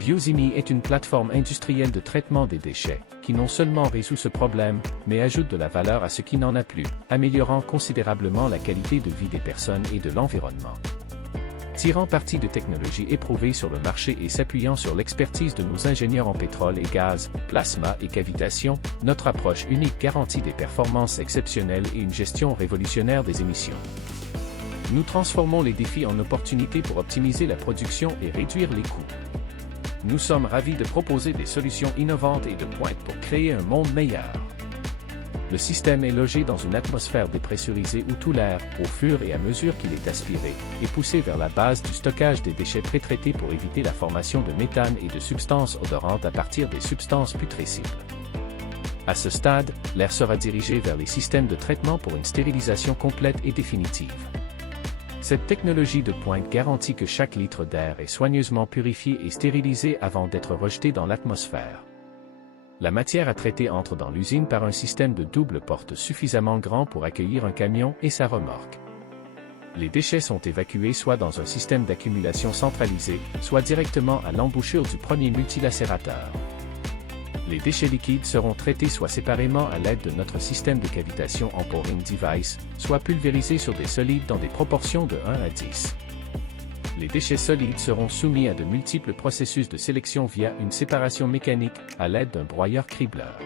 Biozimi est une plateforme industrielle de traitement des déchets, qui non seulement résout ce problème, mais ajoute de la valeur à ce qui n'en a plus, améliorant considérablement la qualité de vie des personnes et de l'environnement. Tirant parti de technologies éprouvées sur le marché et s'appuyant sur l'expertise de nos ingénieurs en pétrole et gaz, plasma et cavitation, notre approche unique garantit des performances exceptionnelles et une gestion révolutionnaire des émissions. Nous transformons les défis en opportunités pour optimiser la production et réduire les coûts. Nous sommes ravis de proposer des solutions innovantes et de pointe pour créer un monde meilleur. Le système est logé dans une atmosphère dépressurisée où tout l'air, au fur et à mesure qu'il est aspiré, est poussé vers la base du stockage des déchets pré-traités pour éviter la formation de méthane et de substances odorantes à partir des substances putrescibles. À ce stade, l'air sera dirigé vers les systèmes de traitement pour une stérilisation complète et définitive. Cette technologie de pointe garantit que chaque litre d'air est soigneusement purifié et stérilisé avant d'être rejeté dans l'atmosphère. La matière à traiter entre dans l'usine par un système de double porte suffisamment grand pour accueillir un camion et sa remorque. Les déchets sont évacués soit dans un système d'accumulation centralisé, soit directement à l'embouchure du premier multilacérateur. Les déchets liquides seront traités soit séparément à l'aide de notre système de cavitation en pouring device, soit pulvérisés sur des solides dans des proportions de 1 à 10. Les déchets solides seront soumis à de multiples processus de sélection via une séparation mécanique à l'aide d'un broyeur cribleur.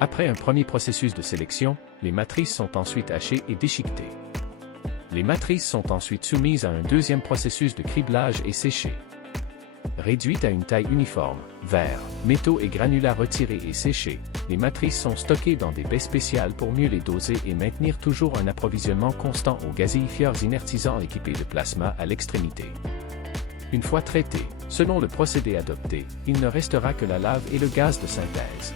Après un premier processus de sélection, les matrices sont ensuite hachées et déchiquetées. Les matrices sont ensuite soumises à un deuxième processus de criblage et séchées. Réduites à une taille uniforme, verre, métaux et granulats retirés et séchés, les matrices sont stockées dans des baies spéciales pour mieux les doser et maintenir toujours un approvisionnement constant aux gazéifieurs inertisants équipés de plasma à l'extrémité. Une fois traités, selon le procédé adopté, il ne restera que la lave et le gaz de synthèse.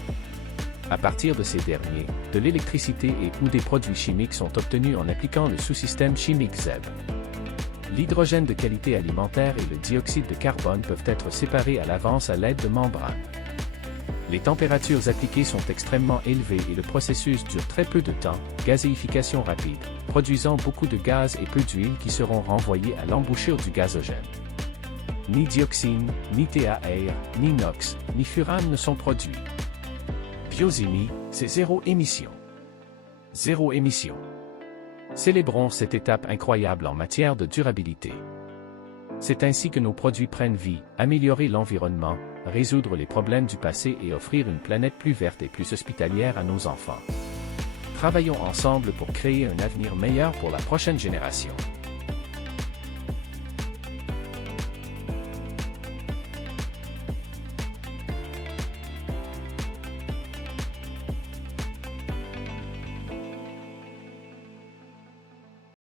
À partir de ces derniers, de l'électricité et ou des produits chimiques sont obtenus en appliquant le sous-système chimique ZEB. L'hydrogène de qualité alimentaire et le dioxyde de carbone peuvent être séparés à l'avance à l'aide de membranes. Les températures appliquées sont extrêmement élevées et le processus dure très peu de temps, gazéification rapide, produisant beaucoup de gaz et peu d'huile qui seront renvoyés à l'embouchure du gazogène. Ni dioxine, ni TAR, ni NOx, ni furane ne sont produits. Biozimi, c'est zéro émission. Zéro émission. Célébrons cette étape incroyable en matière de durabilité. C'est ainsi que nos produits prennent vie, améliorer l'environnement, résoudre les problèmes du passé et offrir une planète plus verte et plus hospitalière à nos enfants. Travaillons ensemble pour créer un avenir meilleur pour la prochaine génération.